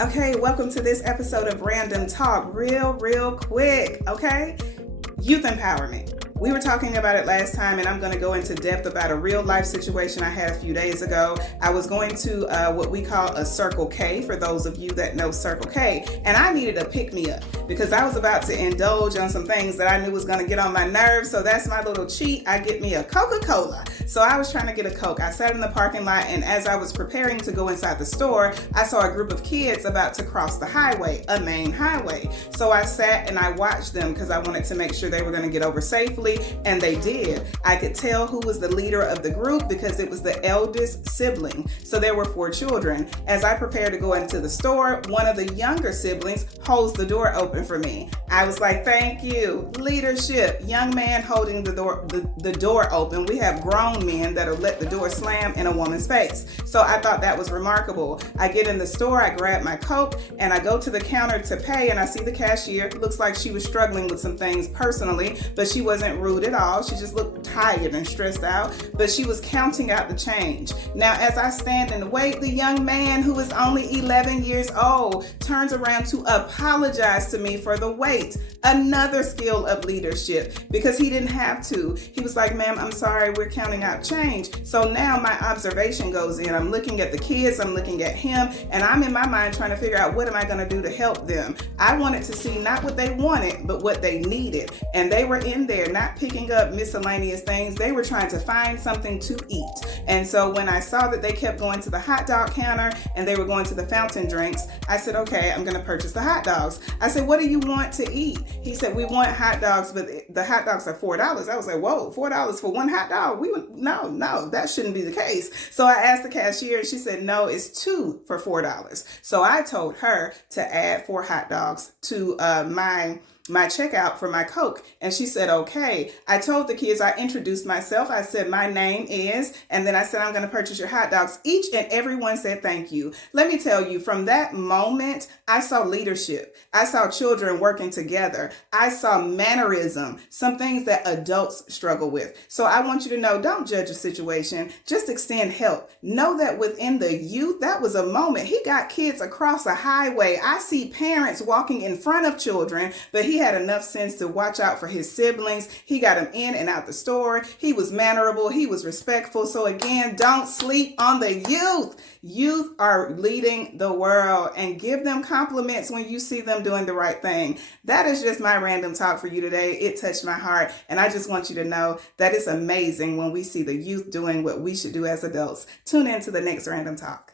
Okay, welcome to this episode of Random Talk. Real quick, okay? Youth empowerment. We were talking about it last time, and I'm going to go into depth about a real life situation I had a few days ago. I was going to what we call a Circle K, for those of you that know Circle K, and I needed a pick-me-up because I was about to indulge on some things that I knew was going to get on my nerves. So that's my little cheat. I get me a Coca-Cola. So I was trying to get a Coke. I sat in the parking lot, and as I was preparing to go inside the store, I saw a group of kids about to cross the highway, a main highway. So I sat and I watched them because I wanted to make sure they were going to get over safely, and they did. I could tell who was the leader of the group because it was the eldest sibling. So there were 4 children. As I prepared to go into the store, one of the younger siblings holds the door open for me. I was like, thank you. Leadership. Young man holding the door open. We have grown men that'll let the door slam in a woman's face. So I thought that was remarkable. I get in the store, I grab my Coke, and I go to the counter to pay, and I see the cashier. Looks like she was struggling with some things personally, but she wasn't rude at all. She just looked tired and stressed out, but she was counting out the change. Now, as I stand and wait, the young man, who is only 11 years old, turns around to apologize to me for the wait. Another skill of leadership, because he didn't have to. He was like, ma'am, I'm sorry, we're counting out change. So now my observation goes in. I'm looking at the kids, I'm looking at him, and I'm in my mind trying to figure out, what am I going to do to help them? I wanted to see not what they wanted, but what they needed. And they were in there not picking up miscellaneous things. They were trying to find something to eat. And so when I saw that they kept going to the hot dog counter and they were going to the fountain drinks, I said, okay, I'm going to purchase the hot dogs. I said, what do you want to eat? He said, we want hot dogs, but the hot dogs are $4. I was like, whoa, $4 for one hot dog? No, that shouldn't be the case. So I asked the cashier, and she said, no, it's 2 for $4. So I told her to add 4 hot dogs to my checkout for my Coke. And she said, okay. I told the kids, I introduced myself. I said, my name is, and then I said, I'm going to purchase your hot dogs. Each and every one said, thank you. Let me tell you, from that moment, I saw leadership. I saw children working together. I saw mannerism, some things that adults struggle with. So I want you to know, don't judge a situation, just extend help. Know that within the youth, that was a moment. He got kids across a highway. I see parents walking in front of children, but he had enough sense to watch out for his siblings. He got them in and out the store. He was mannerable. He was respectful. So again, don't sleep on the youth. Youth are leading the world, and give them compliments when you see them doing the right thing. That is just my random talk for you today. It touched my heart, and I just want you to know that it's amazing when we see the youth doing what we should do as adults. Tune in to the next Random Talk.